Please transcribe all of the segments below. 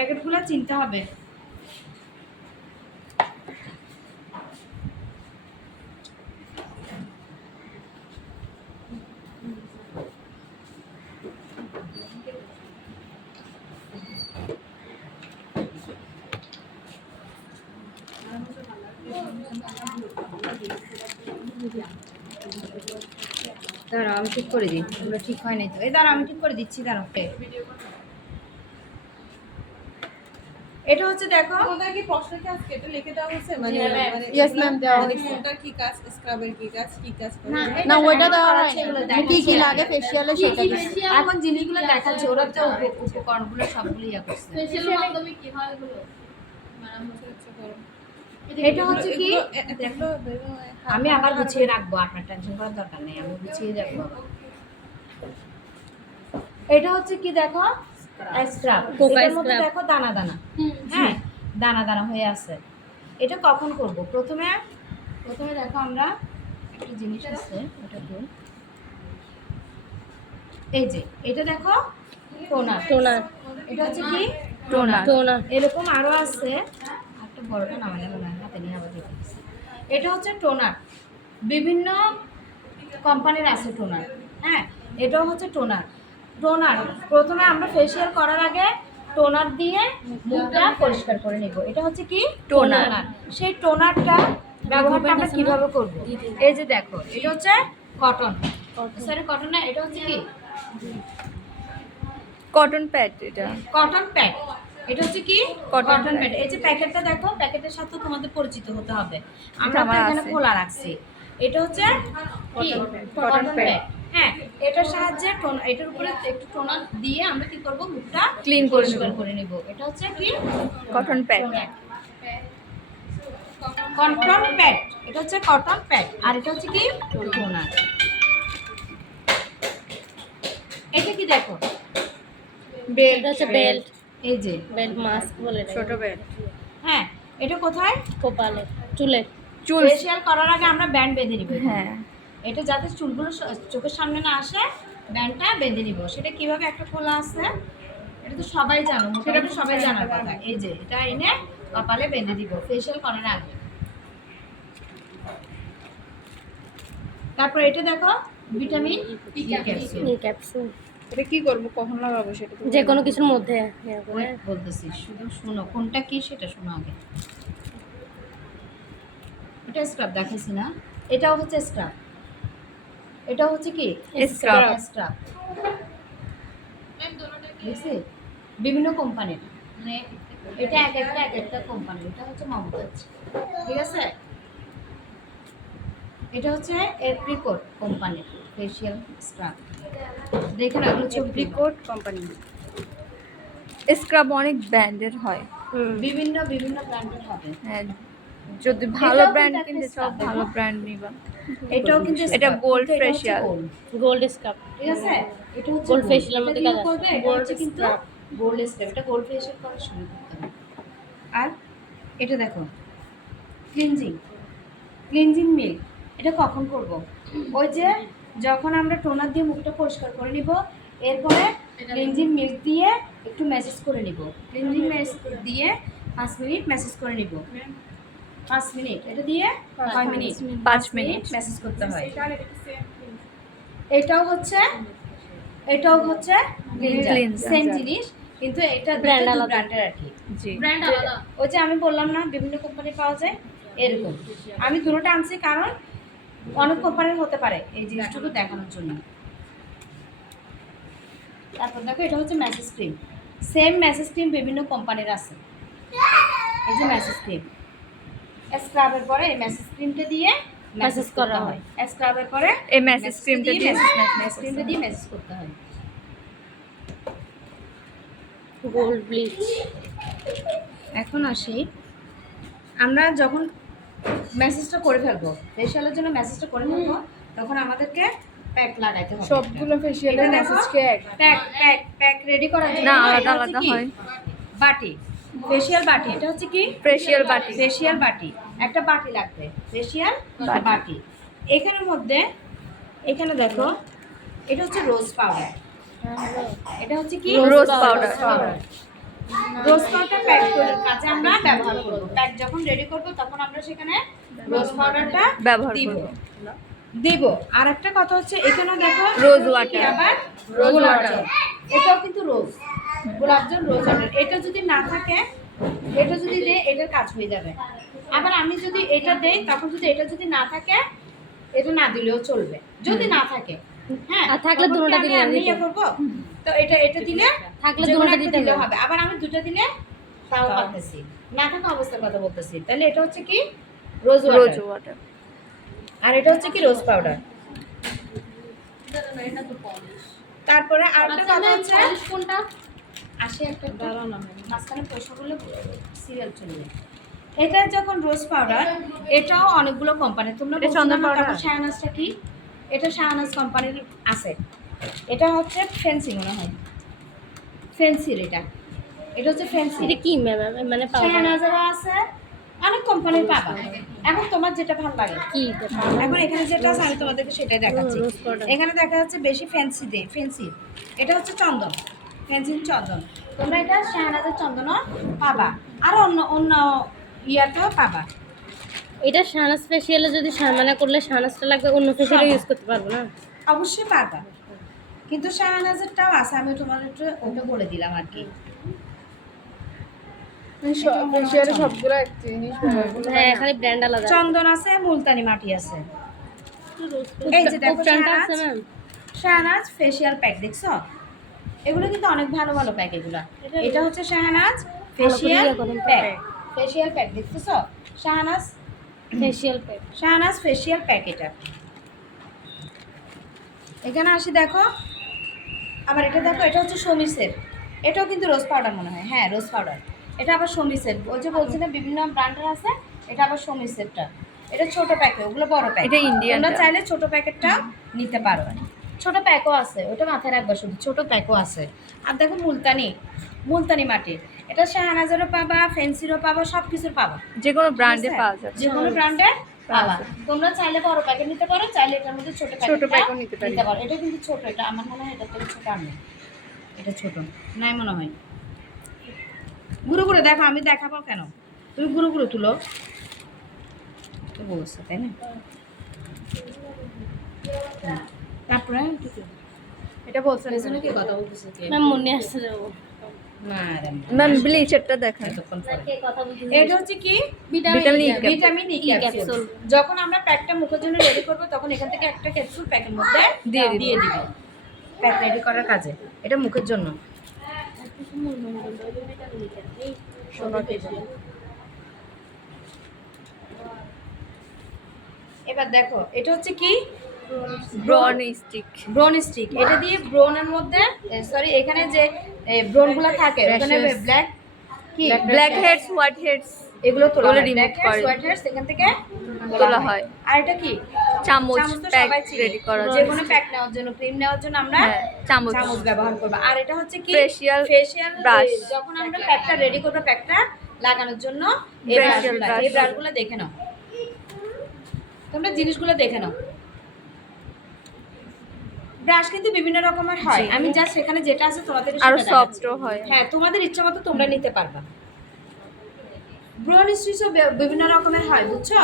প্যাকেটগুলো চিনতে হবে। দাঁড়াও আমি ঠিক করে দিই, এগুলো ঠিক হয় নাই তো। এই দাঁড়াও আমি ঠিক করে দিচ্ছি, দাঁড়াও। এটা হচ্ছে দেখো তোমাদের কি প্রশ্ন কি আজকে এটা লিখে দেওয়া হয়েছে মানে ইয়েস ম্যাম দেওয়া হয়েছে। কোনটা কি কাজ, স্ক্রাবের কি কাজ করে না ওইটা দেওয়া হয় এগুলো না, কি কি লাগে ফেশিয়ালে সেটা দিচ্ছে। এখন জিনিসগুলো দেখাচ্ছে, ওরা তো উপকরণগুলো সবগুলো ইয়া করছে। ফেশিয়ালের মাধ্যমে কি হয় এগুলো এটা হচ্ছে কি দেখো আমি আবার গুছিয়ে রাখবো, আপনার টেনশন করার দরকার নেই, আমি গুছিয়ে রাখবো। এটা হচ্ছে কি দেখো স্ক্রাব, এর মধ্যে দেখো দানা দানা, হ্যাঁ দানা দানা হয়ে আছে। এটা কখন করব? প্রথমে দেখো আমরা একটা জিনিস আছে, ওটা কি এই যে এটা দেখো টোনার, এটা হচ্ছে কি টোনার। এরকম আরো আছে, একটা বড়টা নামালে মনে হয় হাতে নিয়ে আবার দিতে। এটা হচ্ছে টোনার, বিভিন্ন কোম্পানির আছে টোনার, হ্যাঁ এটাও হচ্ছে টোনার। প্রথমে আমরা ফেসিয়াল করার আগে টোনার দিয়ে মুখটা পরিষ্কার করে নিব। এটা হচ্ছে কি টোনার। সেই টোনারটা ব্যবহারটা আমরা কিভাবে করব? এই যে দেখো এটা হচ্ছে কটন, সরি কটন না, এটা হচ্ছে কি কটন প্যাড। এটা কটন প্যাড, এটা হচ্ছে কি কটন প্যাড। এই যে প্যাকেটটা দেখো, প্যাকেটের সাথে তোমাদের পরিচিত হতে হবে। আমরা তো এখানে খোলা রাখছি। এটা হচ্ছে কি কটন প্যাড, হ্যাঁ এটার সাহায্যে এটার উপরে একটু টোনার দিয়ে আমরা কি করব? মুখটা ক্লিন করে নেব। এটা হচ্ছে কি কটন প্যাড। কটন প্যাড, এটা হচ্ছে কটন প্যাড, আর এটা হচ্ছে কি টোনার। এটা কি দেখো বেল্ট, হচ্ছে বেল্ট, এই যে বেল্ট মাস্ক বলে ছোট বেল্ট। হ্যাঁ এটা কোথায়? কপালে, চুল ফেশিয়াল করার আগে আমরা ব্যান্ড বেঁধে নিব। হ্যাঁ এটা যাতে চুলগুলো চোখের সামনে না আসে, ব্যান্ডটা বেঁধে নিব। সেটা কিভাবে? একটা খোলা আছে, এটা তো সবাই জানো, মোটামুটি সবাই জানার কথা। এই যে এটা এনে কপালে বেঁধে দিব ফেশিয়াল করার আগে। তারপর এটা দেখো ভিটামিন ই ক্যাপসুল। এটা কি করব, কখন লাগাবো সেটা যে কোনো কিছুর মধ্যে বলতেছি, শুধু শুনো কোনটা কি সেটা শোনো আগে। এটা স্ক্রাব দেখাইছি না, এটাও হচ্ছে স্ক্রাব, এটা হচ্ছে কি স্ক্রাব। দেখছি বিভিন্ন কোম্পানির, মানে এটা এক একটা কোম্পানি। এটা হচ্ছে মমতাজ, ঠিক আছে। এটা হচ্ছে এপ্রিকট কোম্পানির ফেশিয়াল স্ক্রাব। দেখেন এগুলো হচ্ছে এপ্রিকট কোম্পানি। স্ক্রাব অনেক ব্র্যান্ডের হয়, বিভিন্ন ব্র্যান্ডের হবে। হ্যাঁ যদি ভালো এটাও ব্র্যান্ড কিন্তু কিনতে একটা চাও scrub, ভালো ব্র্যান্ড নিবা। এটাও কিন্তু এটা scrub, গোল্ড কিন্তু এটা হচ্ছে ফেশিয়াল। gold, gold স্কাপ। ঠিক আছে। এটা হচ্ছে Gold gold, facial এর মধ্যে এটা দিয়ে কাজ আছে। করবে, এটা Gold হচ্ছে কিন্তু scrub। Gold scrub. এটা গোল্ড ফেশিয়াল করার সময় করতে হবে। আর এটা দেখো ক্লিনজিং মিল্ক, এটা কখন করব? ওই যে যখন আমরা টোনার দিয়ে মুখটা পরিষ্কার করে নিব, এরপরে ক্লিনজিং মিল্ক দিয়ে একটু ম্যাসেজ করে নিব। ক্লিনজিং মিল্ক দিয়ে 5 মিনিট ম্যাসেজ করে নিব। 5 মিনিট, এটা দিয়ে 5 মিনিট 5 মিনিট ম্যাসেজ করতে হয়। এটাও হচ্ছে Cleanser। সেম জিনিস, কিন্তু এটা Brand দুটো আলাদা। ব্র্যান্ডের আর কি। জি ব্র্যান্ড আলাদা। ওই যে আমি বললাম না বিভিন্ন কোম্পানি পাওয়া যায়, এরকম আমি দুটোটা আনছি কারণ অনেক কোম্পানির হতে পারে, এই জিনিসটুকু দেখানোর জন্য। তারপর দেখো এটা হচ্ছে message cream, same message cream বিভিন্ন কোম্পানির আছে। এই যে ম্যাসেজ ক্রিম, স্ক্রাবের পরে এই ম্যাসেজ ক্রিমটা দিয়ে ম্যাসেজ করা হয়। স্ক্রাবের পরে এই ম্যাসেজ ক্রিমটা দিয়ে ম্যাসেজ ক্রিমটা দিয়ে ম্যাসেজ করতে হয়। Gold bleach. এখন আসি, আমরা যখন মেসেজটা করে ফেলবো, ফেশিয়ালের জন্য মেসেজটা করে ফেলবো, তখন আমাদেরকে প্যাক লাগাইতে হবে। সবগুলো ফেশিয়ালের এটা মেসেজ দেখো, কে এক? প্যাক রেডি করার জন্য না, আলাদা এটা হচ্ছে আলাদা কি? হয়। বাটি, ফেশিয়াল বাটি। এটা হচ্ছে কি ফেশিয়াল বাটি। ফেশিয়াল বাটি, একটা বাটি লাগবে, ফেশিয়াল বাটি। এখানের মধ্যে, এখানে দেখো এটা হচ্ছে রোজ পাউডার, এটা হচ্ছে কি রোজ পাউডার। রোজ পাউডার প্যাক করার কাজে আমরা ব্যবহার করব। প্যাক যখন রেডি করব তখন আমরা সেখানে রোজ পাউডারটা ব্যবহার দিব করব। দেব। আর একটা কথা হচ্ছে এখানেও দেখো রোজ এটা ওয়াটার। কি আবার রোজ ওয়াটার, এটাও কিন্তু রোজ, গোলাপ জল রোজ ওয়াটার। এটা যদি না থাকে, এটা যদি দেই এটার কাজ হয়ে যাবে। আবার আমি যদি এটা দেই তখন যদি এটা যদি না থাকে, এটা না দিলেও চলবে যদি না থাকে। হ্যাঁ, আর থাকলে তখন কি দুটোটা আমি দিলে এমনি দিতে ইয়ে করবো? তো এটা দিলে থাকলে যে কোনো দুটোটা একটা দিতে দিলেও হবে। হবে। আবার আমি দুটো দিলে তাও পারতেছি, না থাকা অবস্থার কথা বলতেছি। তাহলে এটা হচ্ছে কি রোজ রোজ ওয়াটার, ওয়াটার। আর এটা হচ্ছে কি রোজ পাউডার। তারপরে আরেকটা কথা হচ্ছে কোনটা? আসে একটা মাঝখানে পয়সা করলে সিরিয়াল চলবে। এটা যখন রোজ পাউডার, এটাও অনেকগুলো কোম্পানি। তোমরা এটা বলছো চন্দন না পাউডার? তারপর শাহনাজটা কি? এটা শাহনাজ কোম্পানির আছে। এটা হচ্ছে ফ্যান্সি মনে হয়, ফ্যান্সির এটা। এটা হচ্ছে ফ্যান্সি। এটা কি ম্যাম? মানে পাউডার শাহনাজেরও আছে, অনেক কোম্পানির পাবা। এখন তোমার যেটা ভালো লাগে। কি? এখন এখানে যেটা আছে আমি তোমাদেরকে সেটাই দেখাচ্ছি। রোজ পাউডার। এখানে দেখা যাচ্ছে বেশি ফ্যান্সি দে, ফ্যান্সি। এটা হচ্ছে চন্দন, ফ্যান্সি চন্দন। তোমরা এটা শাহনাজের চন্দনও পাবা, আর অন্য অন্য ইয়াতেও পাবা। এটা শাহানাজ ফেশিয়ালে যদি মানে করলে শাহানাজটা লাগবে, অন্য ফেশিয়ালে ইউজ করতে পারবো না? অবশ্যই পারবা, কিন্তু শাহনাজেরটাও আছে। আমি তোমার একটু ওটা বলে দিলাম আর কি। ফেসিয়ালে সবগুলো এক জিনিস হ্যাঁ, খালি ব্র্যান্ড আলাদা। চন্দন আছে, মুলতানি মাটি আছে। এই যে দেখো উপচানটা আছে ম্যাম। শাহনাজ ফেশিয়াল প্যাক দেখছো? এগুলো কিন্তু অনেক ভালো ভালো প্যাক এগুলা। এটা হচ্ছে Shahnaz facial pack, facial pack দেখতেছো? Shahnaz facial pack. Shahnaz facial pack এটা। এখানে আসি দেখো, আবার এটা দেখো, এটা হচ্ছে সমীসের। এটাও কিন্তু রোজ পাউডার মনে হয়, হ্যাঁ রোজ পাউডার। এটা আবার সমীসের, ওই যে বলছি না বিভিন্ন ব্র্যান্ডের আছে। এটা আবার সমীসেরটা। এটা ছোট প্যাকেট, ওগুলো বড় প্যাকেট। এটা ইন্ডিয়ানটা। তোমরা চাইলে ছোট প্যাকেটটা নিতে পারো। ছোট প্যাকও আছে, ওটা মাথায় রাখবা শুধু, ছোট প্যাকও আছে। আর দেখো মুলতানি, মুলতানি মাটি। এটা শাহনাজেরও পাবা, ফ্যান্সিরও পাবা, সব কিছুর পাবা। যে কোনো ব্র্যান্ডে ঠিক আছে? পাওয়া যাবে। যে কোনো ব্র্যান্ডের পাবা। যাবে। তোমরা চাইলে বড় প্যাকেট নিতে পারো, চাইলে এটার মধ্যে ছোট ছোট প্যাকেট প্যাকও নিতে পারি। পারো। এটা কিন্তু ছোট, এটা আমার মনে হয় এটা থেকে ছোট আর নেই। এটা ছোট নাই মনে হয়। ঘুরে ঘুরে দেখো, আমি দেখাবো কেন? তুমি ঘুরে ঘুরে তুলো তো বলছো, তাই না? তারপরে এটা বলছেন পেছনে কি কথা বলতেছে কে? ম্যাম মনে আসছে যাবো। না রে মা, ম্যাম ব্লিচারটা দেখান। এতক্ষণ পরে। কে কথা বলতে? এটা হচ্ছে কি vitamin E vitamin E capsule. যখন আমরা প্যাকটা মুখের জন্য রেডি করব তখন এখান থেকে একটা ক্যাপসুল প্যাকের মধ্যে দিয়ে দিব। দিয়ে দিব প্যাক রেডি করার কাজে। এটা মুখের জন্য। এবার দেখো, এটা হচ্ছে কি ব্রন স্টিক। ব্রোন স্টিক। এটা দিয়ে ব্রোনের মধ্যে সরি এখানে যে ব্রোনগুলো থাকে ওখানে Rashes। ব্ল্যাক কি ব্ল্যাক হেডস, হোয়াইট হেডস এগুলো তোলা ওগুলো হয়, remove ব্ল্যাক হেডস করে। হোয়াইট হেডস এখান থেকে তোলা হয়। আর এটা কি চামচ চামচ তো প্যাক সবাই চিনে। রেডি করার যে জন্য। কোনো প্যাক নেওয়ার জন্য, ক্রিম নেওয়ার জন্য আমরা হ্যাঁ, চামচ। চামচ ব্যবহার করব। আর এটা হচ্ছে কি Facial ফেশিয়াল brush। যখন আমরা প্যাকটা রেডি করব, প্যাকটা লাগানোর জন্য এই Facial ব্রাশগুলো, brush। এই ব্রাশগুলো দেখে নাও। তোমরা জিনিসগুলো দেখে নাও। ব্রাশ কিন্তু বিভিন্ন রকমের হয়, আমি জাস্ট এখানে যেটা আছে তোমাদের আরো সেটা সফটও দেখাচ্ছি। হয়। হ্যাঁ, তোমাদের ইচ্ছা মতো তোমরা নিতে পারবা। ব্রোন স্টিচও বিভিন্ন রকমের হয়, বুঝছো?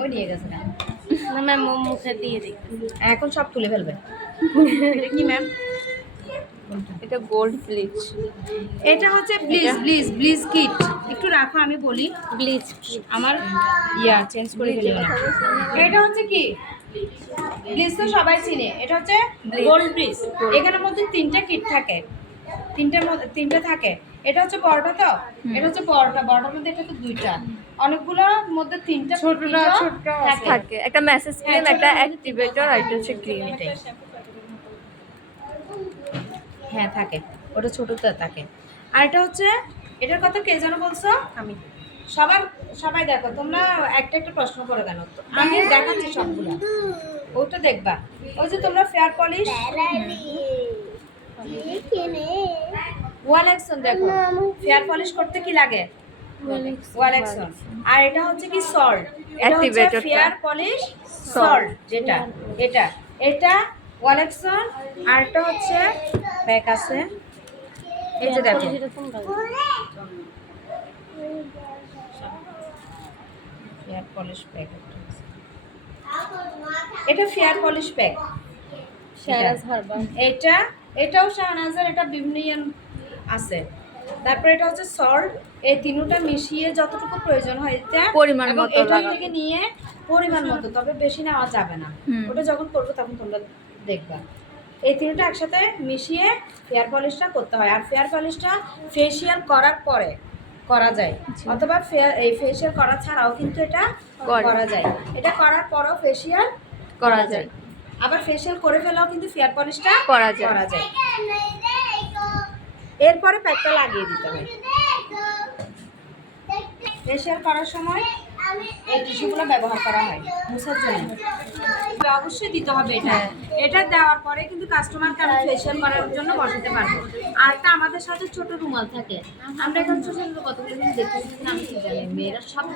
ওই নিয়ে গেছে না, না ম্যাম মুখে দিয়ে দিই। এখন সব তুলে ফেলবে। এটা কি ম্যাম? এটা গোল্ড ব্লিচ। এটা হচ্ছে ব্লিজ কিট। একটু রাখো, আমি বলি। ব্লিচ। আমার চেঞ্জ করে ফেলিও না। এটা হচ্ছে কি ব্লিজ তো সবাই চিনে। এটা হচ্ছে গোল্ড ব্লিজ। এখানের মধ্যে তিনটা কিট থাকে, তিনটা থাকে। এটা হচ্ছে বড়টা, তো এটা হচ্ছে বড়টার মধ্যে এটা তো দুইটা, অনেকগুলোর মধ্যে তিনটা ছোটটা থাকে একটা মেসেজ ক্রিম, হ্যাঁ, একটা ছোটটার মধ্যে অ্যাক্টিভেটর, আর একটা হচ্ছে ক্রিম। এটাই। হ্যাঁ থাকে, ওটা ছোটটা থাকে। আর এটা হচ্ছে, এটার কথা কে যেন বলছো? আমি সবাই দেখো, তোমরা একটা একটা প্রশ্ন করে কেন? আমি দেখাচ্ছি সবগুলো, ওটা দেখবা। ওই যে তোমরা ফেয়ার পলিশ ওয়ালেক্সন দেখো, ফেয়ার পলিশ করতে কি লাগে? ওয়ালেক্সন। আর এটা হচ্ছে কি সল্ট, এটা হচ্ছে Activator টা। ফেয়ার পলিশ সল্ট, যেটা এটা ওয়ালেক্সন। আর এটা হচ্ছে প্যাক আছে, এই যে দেখো এটা কোনটা? ফেয়ার পলিশ প্যাক, এটা fair polish pack. Shahnaz herbal. এটাও শাহনাজের, এটা বিভিন্ন আছে। তারপরে এটা হচ্ছে সল্ট, এই তিনটা মিশিয়ে যতটুকু প্রয়োজন হয় এটা পরিমাণ এবং মতো এটা লাগাবে। থেকে নিয়ে পরিমাণ মতো, তবে বেশি নেওয়া যাবে না। হুম। ওটা যখন করবে তখন তোমরা দেখবা। এই তিনটা একসাথে মিশিয়ে ফেয়ার পলিশটা করতে হয়। আর ফেয়ার পলিশটা ফেসিয়াল করার পরে করা যায়, অথবা এই ফেসিয়াল করা ছাড়াও কিন্তু এটা করা যায়। এটা করার পরও ফেসিয়াল করা যায়। আবার ফেসিয়াল করে ফেলেও কিন্তু ফেয়ার পলিশটা করা যায়। করা যায়। এরপরে প্যাকটা লাগিয়ে দিতে হয়। ফেসিয়াল করার সময় এই টিস্যুগুলো ব্যবহার করা হয় মুছার জন্য। অবশ্যই দিতে হবে এটা। এটা দেওয়ার পরে কিন্তু কাস্টমারকে আমি ফেসিয়াল করার জন্য বসাতে পারবো। আর একটা আমাদের সাথে ছোট রুমাল থাকে, আমরা এখানে ছোট ছোট কতগুলো জিনিস দেখতেছি না, আমি কি জানি মেয়েরা সব